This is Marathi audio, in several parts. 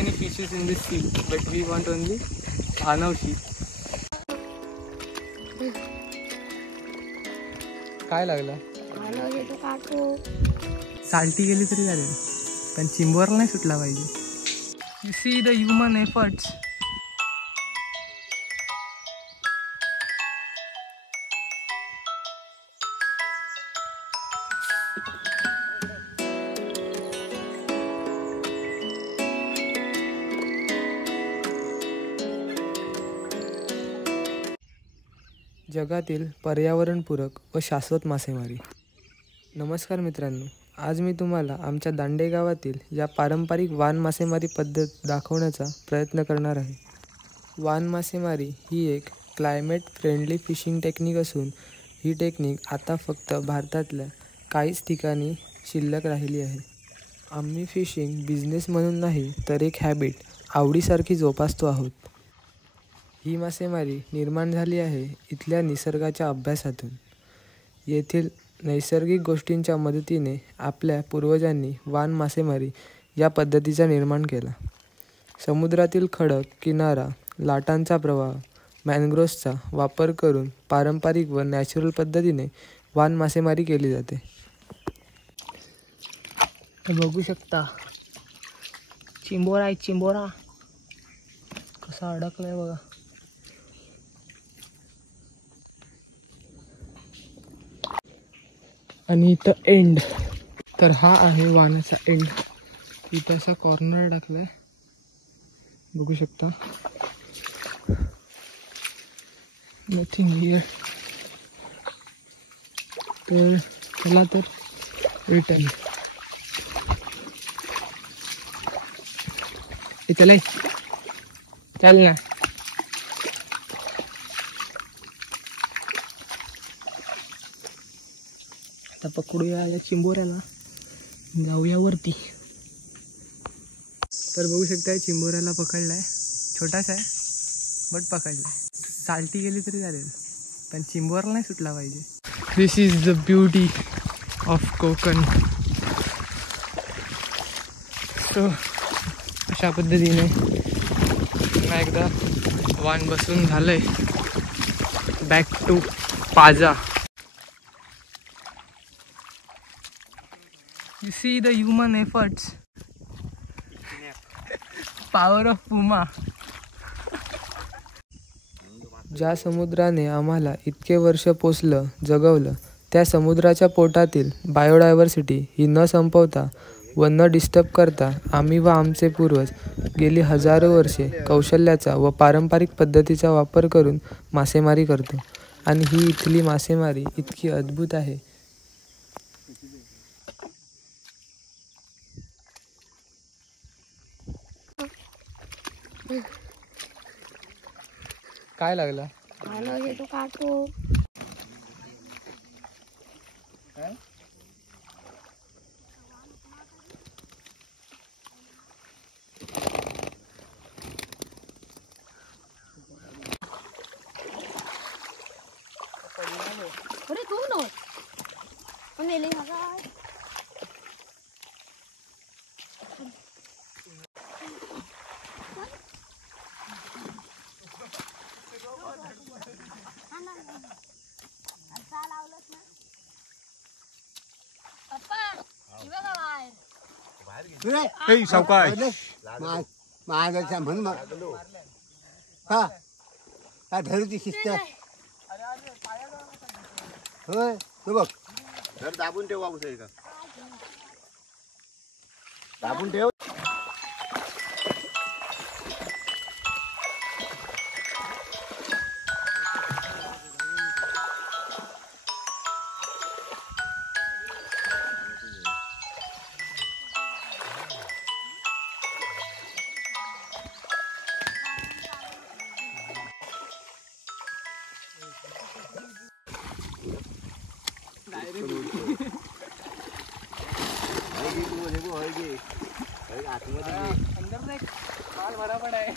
many fishes in this sea, but we want only Anavshi. काय लागला? साल्टी गेली तरी चालेल, पण चिंबोरला नाही सुटला पाहिजे. You see the human efforts. जगातील पर्यावरणपूरक व शाश्वत मासेमारी. नमस्कार मित्रांनो, आज मी तुम्हाला आमच्या दांडे गावातील या पारंपरिक वान मासेमारी पद्धत दाखवण्याचा प्रयत्न करणार आहे. वान मासेमारी ही एक क्लायमेट फ्रेंडली फिशिंग टेक्निक असून ही टेक्निक आता फक्त भारतातल्या काहीच ठिकाणी शिल्लक राहिली आहे. आम्ही फिशिंग बिझनेस म्हणून नाही तर एक हॅबिट आवडीसारखी जोपासतो आहोत. ही मासेमारी निर्माण झाली आहे इथल्या निसर्गाच्या अभ्यासातून. येथील नैसर्गिक गोष्टींच्या मदतीने आपल्या पूर्वजांनी वान मासेमारी या पद्धतीचा निर्माण केला. समुद्रातील खडक किनारा, लाटांचा प्रवाह, मॅनग्रोव्हचा वापर करून पारंपरिक व नॅचरल पद्धतीने वान मासेमारी केली जाते. बघू शकता चिंबोरा आहे, चिंबोरा कसा अडकलाय बघा. आणि इथं एंड, तर हा आहे वानाचा एंड. इथं असा कॉर्नर टाकलाय, बघू शकता. Nothing here. तर चला तर रिटर्न. चल चल ना. आता पकडूया या चिंबोऱ्याला, जाऊया वरती. तर बघू शकता चिंबोऱ्याला पकडलाय. छोटासा आहे बट पकडलाय. साल्टी गेली तरी चालेल, पण चिंबोऱ्याला नाही सुटला पाहिजे. This is the beauty of Konkan. So अशा पद्धतीने पुन्हा एकदा वान बसून झालंय. बॅक टू पाजा. You see the human efforts. Power of Puma. ज्या समुद्राने आम्हाला इतके वर्ष पोसलं, जगवलं, त्या समुद्राच्या पोटातील बायोडायव्हर्सिटी ही न संपवता व न डिस्टर्ब करता आम्ही व आमचे पूर्वज गेली हजारो वर्षे कौशल्याचा व पारंपरिक पद्धतीचा वापर करून मासेमारी करतो. आणि ही इथली मासेमारी इतकी अद्भुत आहे. काय लागला? तो काटो. Udah tuh no. Pemilih apa? Hey, saukaj. महागाचा म्हणून हा हा धरुची शिस्त. होय तू बघ. धर दाबून ठेव बाबू का. दाबून ठेव. अंदर से माल भरा पड़ा है.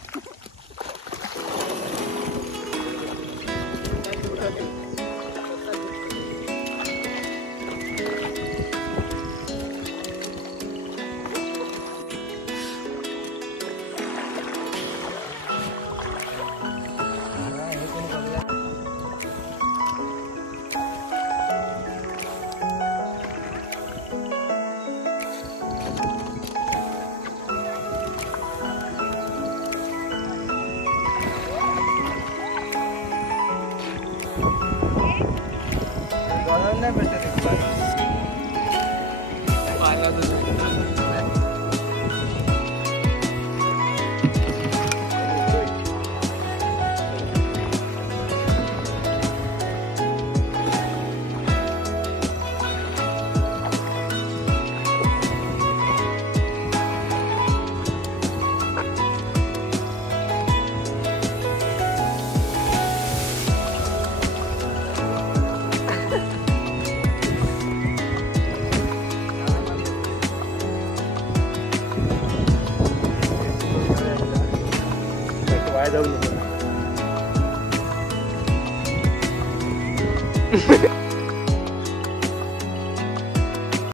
नाही भेटत वाया जाऊ नको.